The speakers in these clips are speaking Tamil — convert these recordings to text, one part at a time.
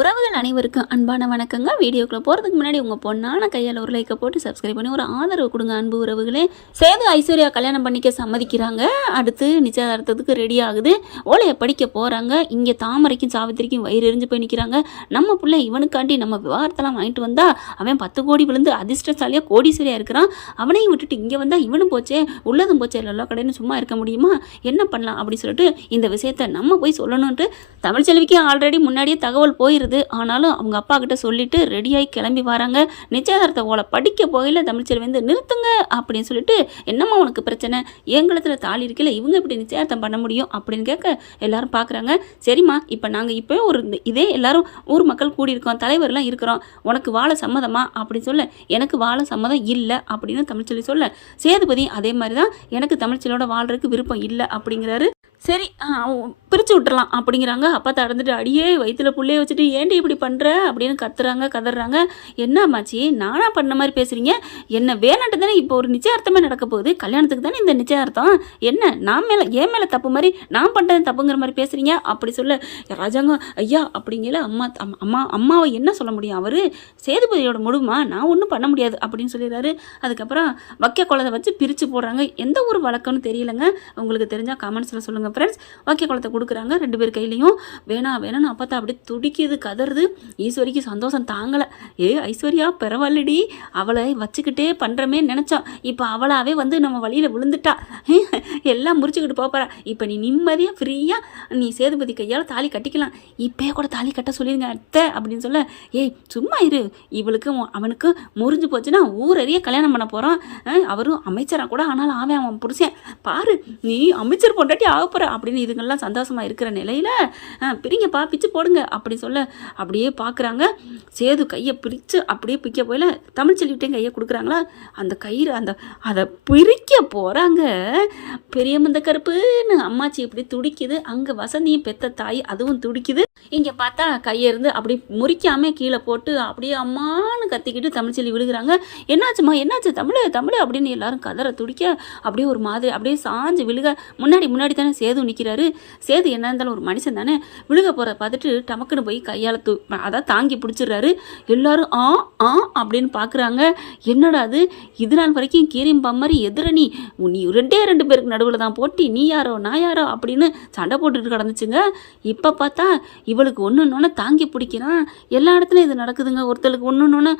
உறவுகள் அனைவருக்கும் அன்பான வணக்கங்க. வீடியோக்குள்ளே போகிறதுக்கு முன்னாடி உங்கள் பொண்ணான கையால் ஒரு லைக்கை போட்டு சப்ஸ்கிரைப் பண்ணி ஒரு ஆதரவு கொடுங்க. அன்பு உறவுகளே, சேது ஐஸ்வர்யா கல்யாணம் பண்ணிக்க சம்மதிக்கிறாங்க. அடுத்து நிச்சயதார்த்தத்துக்கு ரெடி ஆகுது. ஓலையை படிக்க போகிறாங்க. இங்கே தாமரைக்கும் சாவித்திரிக்கும் வயிறு எரிஞ்சு போய் நிற்கிறாங்க. நம்ம பிள்ளை இவனுக்காண்டி நம்ம விவாகரத்தெல்லாம் வாங்கிட்டு வந்தா அவன் 10 கோடி விழுந்து அதிர்ஷ்டசாலியாக கோடீஸ்வரியாக இருக்கிறான். அவனையும் விட்டுட்டு இங்கே வந்தால் இவனும் போச்சே உள்ளதும் போச்சே எல்லா கடைன்னு சும்மா இருக்க முடியுமா? என்ன பண்ணலாம் அப்படின்னு சொல்லிட்டு இந்த விஷயத்தை நம்ம போய் சொல்லணுன்ட்டு தமிழ்ச்செல்விக்கு ஆல்ரெடி முன்னாடியே தகவல் போயிருக்கு. ஆனாலும் அவங்க அப்பா கிட்ட சொல்லிட்டு ரெடியாகி கிளம்பி வராங்க. நிச்சயதார்த்த ஓலை படிக்க போகல தமிழ்ச்செல்வி வந்து நிறுத்துங்க அப்படின்னு சொல்லிட்டு, என்னம்மா உனக்கு பிரச்சனை? எங்களத்துல தாலி இருக்கல, இவங்க இப்படி நிச்சயதார்த்தம் பண்ண முடியும் அப்படின்னு கேட்க எல்லாரும் பார்க்குறாங்க. சரிம்மா, இப்போ நாங்கள் இப்போ ஒரு இதே எல்லாரும் ஊர் மக்கள் கூடியிருக்கோம், தலைவர்லாம் இருக்கிறோம், உனக்கு வாழ சம்மதமா அப்படின்னு சொல்ல, எனக்கு வாழ சம்மதம் இல்லை அப்படின்னு தமிழ்ச்செல்வி சொல்ல, சேதுபதி அதே மாதிரி தான் எனக்கு தமிழ்ச்செல்வியோட வாழ்றதுக்கு விருப்பம் இல்லை அப்படிங்கிறாரு. சரி பிரித்து விட்டுறலாம் அப்படிங்கிறாங்க. அப்பா தடந்துட்டு, அடியே வயிற்றுல புள்ளைய வச்சுட்டு ஏன்டி இப்படி பண்ணுற அப்படின்னு கத்துறாங்க. என்னம்மாச்சி, நானாக பண்ண மாதிரி பேசுகிறீங்க? என்ன வேணான்ட்டு தானே இப்போ ஒரு நிச்சயார்த்தமே நடக்க போகுது, கல்யாணத்துக்கு தானே இந்த நிச்சயார்த்தம், என்ன நான் மேலே என் மேலே தப்பு மாதிரி நான் பண்ணுறது தப்புங்கிற மாதிரி பேசுகிறீங்க அப்படி சொல்ல, ராஜாங்கம் ஐயா அப்படிங்கல அம்மாவை என்ன சொல்ல முடியும்? அவர் சேதுபதியோட முழுமா, நான் ஒன்றும் பண்ண முடியாது அப்படின்னு சொல்லிடுறாரு. அதுக்கப்புறம் வக்கிய குளத்தை வச்சு பிரித்து போடுறாங்க. எந்த ஒரு வழக்கம்னு தெரியலங்க, உங்களுக்கு தெரிஞ்சால் கமெண்ட்ஸில் சொல்லுங்கள் ஃப்ரெண்ட்ஸ். வாக்கிய குளத்தை கொடுக்குறாங்க. 2 பேர் கையிலையும். வேணான்னு அப்பா அப்படியே துடிக்குது, கதறுது. ஈஸ்வரிக்கு சந்தோஷம் தாங்கலை. ஐஸ்வர்யா பரவாயில்லடி, அவளை வச்சுக்கிட்டே பண்ணுறமே நினச்சோம், இப்போ அவளாவே வந்து நம்ம வழியில் விழுந்துட்டா, எல்லாம் முறிச்சுக்கிட்டு போகிறா, இப்போ நீ நிம்மதியாக ஃப்ரீயாக நீ சேதுபதி கையால் தாலி கட்டிக்கலாம், இப்போயே கூட தாலி கட்ட சொல்லிடுங்க அத்தை அப்படின்னு சொல்ல, சும்மா இரு, இவளுக்கு அவனுக்கு முறிஞ்சு போச்சுன்னா ஊரறிய கல்யாணம் பண்ண போகிறான், அவரும் அமைச்சராக கூட ஆனாலும் அவன் புருஷன் பாரு, நீ அமைச்சர் பொண்டாட்டி ஆக போகிற அப்படின்னு இதுங்கெல்லாம் சந்தோஷமாக இருக்கிற நிலையில், பிரிங்கப்பா பிச்சு போடுங்க அப்படி சொல்ல, அப்படியே பார்க்குறாங்க. சேது கையை பிரித்து அப்படியே பிக்க போயில தமிழ்ச்செல்விட்டே கையை கொடுக்குறாங்களா, அந்த கயிறு அதை பிரிக்க போகிறாங்க. பெரிய மந்த கருப்புன்னு அம்மாச்சி இப்படி துடிக்குது. அங்கே வசந்தியும் பெத்த தாய் அதுவும் துடிக்குது. இங்கே பார்த்தா கையிருந்து அப்படி முறிக்காமல் கீழே போட்டு அப்படியே அம்மானு கத்திக்கிட்டு தமிழ்ச்செல்வி விழுகிறாங்க. என்னாச்சு தமிழ் அப்படின்னு எல்லாரும் கதற துடிக்க, அப்படியே ஒரு மாதிரி அப்படியே சாஞ்சு விழுக. முன்னாடி தானே சேது நிற்கிறாரு. சேது என்ன இருந்தாலும் ஒரு மனுஷன் தானே, விழுக போகிற பார்த்துட்டு டமக்குன்னு போய் கையால் அதான் தாங்கி பிடிச்சிடுறாரு. எல்லாரும் ஆ அப்படின்னு பார்க்குறாங்க. என்னடா அது, இது நாள் வரைக்கும் கீரியும் பம்மரி எதிரணி, நீ 2 பேருக்கு நடுவில் தான் போட்டி, நீ யாரோ நான் யாரோ அப்படின்னு சண்டை போட்டுட்டு கிடந்துச்சுங்க. இப்போ பார்த்தா இவளுக்கு ஒன்று தாங்கி பிடிக்கிறான். எல்லா இடத்துலையும் இது நடக்குதுங்க. ஒருத்தருக்கு ஒன்று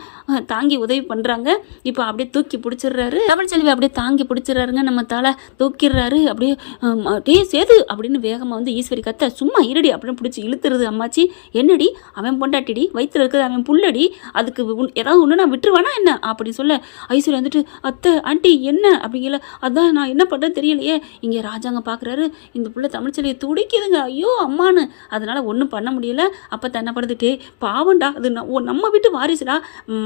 தாங்கி உதவி பண்ணுறாங்க. இப்போ அப்படியே தூக்கி பிடிச்சிடுறாரு. தமிழ்ச்செல்வி அப்படியே தாங்கி பிடிச்சிடுறாருங்க. நம்ம தலை தூக்கிடுறாரு. அப்படியே சேது அப்படின்னு வேகமாக வந்து ஈஸ்வரி கத்த, சும்மா இருடி அப்படின்னு பிடிச்சி இழுத்துறது அம்மாச்சி. என்னடி அவன் பொண்டாட்டிடி, வயிற்றுல இருக்கிறது அவன் புள்ளடி, அதுக்கு ஏதாவது ஒன்று நான் விட்டுருவானா என்ன அப்படின்னு சொல்ல, ஐஸ்வரி வந்துட்டு அத்தை ஆண்டி என்ன அப்படிங்கல, அதான் நான் என்ன பண்ணுறது தெரியலையே. இங்கே ராஜாங்க பார்க்குறாரு, இந்த பிள்ளை தமிழ்ச்செல்வியை துடிக்குதுங்க, ஐயோ அம்மானு. அதனால ஒன்றும் பண்ண முடியல. அப்போ என்ன பண்ணுதுட்டே, பாவண்டா, அது நம்ம வீட்டு வாரிசுடா,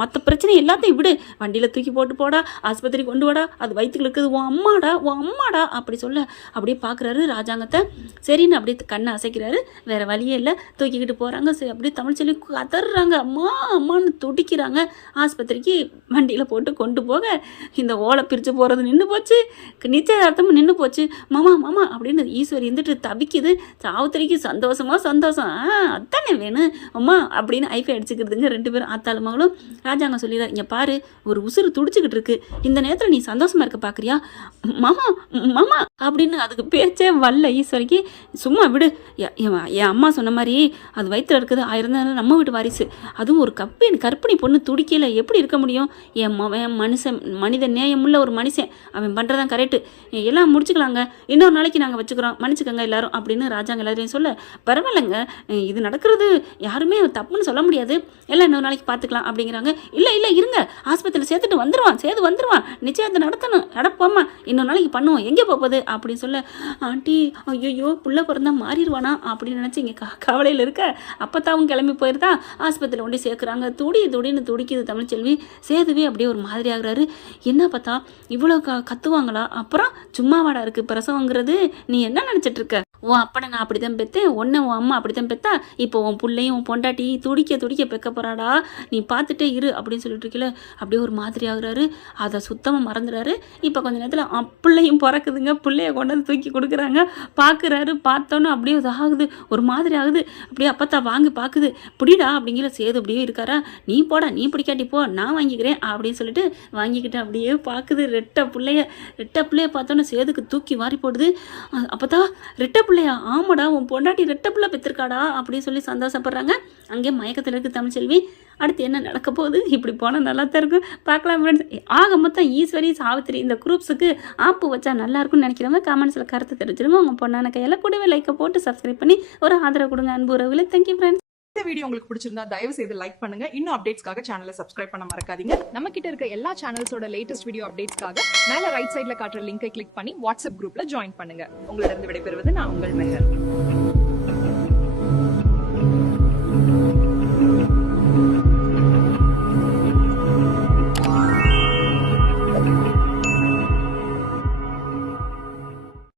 மற்ற பிரச்சனை எல்லாத்தையும் விடு, வண்டியில் தூக்கி போட்டு போடா, ஆஸ்பத்திரி கொண்டு வாடா, அது வயிற்றுக்கு இருக்குது, உன் அம்மாடா அப்படி சொல்ல, அப்படியே பார்க்குறாரு ராஜாங்கத்தை. சரின்னு அப்படியே கண்ணை அசைக்கிறாரு. வேறு வழியே இல்லை, தூக்கிக்கிட்டு போகிறாங்க. சரி, அப்படியே தமிழ்ச்செல்வி கதறாங்க, அம்மான்னு துடிக்கிறாங்க. ஆஸ்பத்திரிக்கு வண்டியில் போட்டு கொண்டு போக, இந்த ஓலை பிரித்து போகிறது நின்று போச்சு, நிச்சயதார்த்தமும் நின்று போச்சு. மாமா அப்படின்னு ஈஸ்வரி இருந்துட்டு தவிக்குது. சாவித்திரிக்கு சந்தோஷம் அதானே வேணும் அம்மா அப்படின்னு ஐஃபை அடிச்சுக்கிறதுங்க 2 பேரும் ஆத்தாலும் மகளும். ராஜாங்க சொல்லிடுறா, இங்கே பாரு, ஒரு உசுறு துடிச்சுக்கிட்டு இருக்கு, இந்த நேரத்தில் நீ சந்தோஷமா இருக்க பார்க்குறியா மாமா அப்படின்னு அதுக்கு பேச்சே வரல ஈஸ்வரிக்கு. சும்மா விடு, என் அம்மா சொன்ன மாதிரி அது வயிற்றுல இருக்குது, ஆயிருந்தாலும் நம்ம வீட்டு வாரிசு, அதுவும் ஒரு கற்பிணி பொண்ணு துடிக்கல, எப்படி இருக்க முடியும்? என் மனித நேயமுள்ள ஒரு மனுஷன், அவன் பண்ணுறதான் கரெக்டு, எல்லாம் முடிச்சுக்கலாங்க, இன்னொரு நாளைக்கு நாங்கள் வச்சுக்கிறோம், மன்னிச்சுக்கோங்க எல்லாரும் அப்படின்னு ராஜாங்க எல்லாரையும் சொல்ல, பரவாயில்லைங்க, இது நடக்கிறது யாருமே தப்புன்னு சொல்ல முடியாது, எல்லாம் இன்னொரு நாளைக்கு பார்த்துக்கலாம் அப்படிங்கிறாங்க. இல்லை இருங்க, ஆஸ்பத்திரியில் சேர்த்துட்டு சேது வந்துடுவான், நிச்சயத்தை நடப்போமா, இன்னொரு நாளைக்கு பண்ணுவோம், எங்கே போகுது அப்படின்னு சொல்ல, ஆண்டி ஐயோ புள்ள பிறந்தா மாறிடுவானா அப்படின்னு நினச்சி இங்கே கவலையில் இருக்க, அப்போ தான் கிளம்பி போயிருந்தா ஆஸ்பத்திரியில் கொண்டு சேர்க்குறாங்க. துடின்னு துடிக்குது தமிழ்ச்செல்வி. சேதுவே அப்படியே ஒரு மாதிரி ஆகுறாரு. என்ன பார்த்தா இவ்வளோ கத்துவாங்களா, அப்புறம் சும்மாவாடா இருக்குது பிரசவங்கிறது, நீ என்ன நினச்சிட்டு இருக்க உன் அப்பனை நான் அப்படி தான் பெற்றேன், உன்னை உன் அம்மா அப்படி தான் பெற்றா, இப்போ உன் பிள்ளையும் உன் பொண்டாட்டி துடிக்க துடிக்க பெக்க போகிறாடா, நீ பார்த்துட்டே இரு அப்படின்னு சொல்லிட்டு இருக்கல. அப்படியே ஒரு மாதிரி ஆகுறாரு. அதை சுத்தமாக மறந்துறாரு. இப்போ கொஞ்சம் நேரத்தில் பிள்ளையும் பிறக்குதுங்க. பிள்ளைய கொண்டு வந்து தூக்கி கொடுக்குறாங்க. பார்க்குறாரு. பார்த்தோன்னே அப்படியே ஆகுது, ஒரு மாதிரி ஆகுது. அப்படியே அப்பத்தா வாங்கி பார்க்குது. பிடிடா அப்படிங்கிற சேது அப்படியே இருக்காரா. நீ போடா, நீ பிடிக்காட்டி போ, நான் வாங்கிக்கிறேன் அப்படின்னு சொல்லிட்டு வாங்கிக்கிட்டு அப்படியே பார்க்குது. ரெட்டை பிள்ளைய பார்த்தோன்னே சேதுக்கு தூக்கி வாரி போடுது. அப்போதா ரெட்டை பிள்ளையா? ஆமாடா, உன் பொண்டாட்டி ரெட்டை பிள்ளை பெற்றிருக்காடா அப்படின்னு சொல்லி சந்தோஷப்படுறாங்க. அங்கே மயக்கத்தில் இருக்குது தமிழ்ச்செல்வி. அடுத்து என்ன நடக்க போகுது? இப்படி போனால் நல்லா தான் இருக்கும். பார்க்கலாம் ஃப்ரெண்ட்ஸ். ஆக மொத்தம் ஈஸ்வரி சாவித்திரி இந்த குரூப்ஸுக்கு ஆப்பு வச்சா நல்லா இருக்கும்னு நினைக்கிறவங்க கமெண்ட்ஸில் கருத்து தெரிஞ்சிருங்க. உங்கள் பொண்ணான கையில் கூடவே லைக்கை போட்டு சப்ஸ்கிரைப் பண்ணி ஒரு ஆதரவு கொடுங்க அன்பு உறவுகளே. Thank you friends. இந்த வீடியோ உங்களுக்கு பிடிச்சிருந்தா தயவு செய்து லைக் பண்ணுங்க. இன்னும் அப்டேட்ஸ்க்காக சேனலை சப்ஸ்கிரைப் பண்ண மறக்காதீங்க. நம்ம கிட்ட இருக்க எல்லா சேனல்ஸோட லேட்டஸ்ட் வீடியோ அப்டேட்ஸ்க்காக மேல ரைட் சைடுல காட்டுற லிங்கை கிளிக் பண்ணி வாட்ஸ்அப் குரூப்ல ஜாயின் பண்ணுங்க. உங்களிடம் விடைபெறுவது நான் உங்கள் மெஹர்.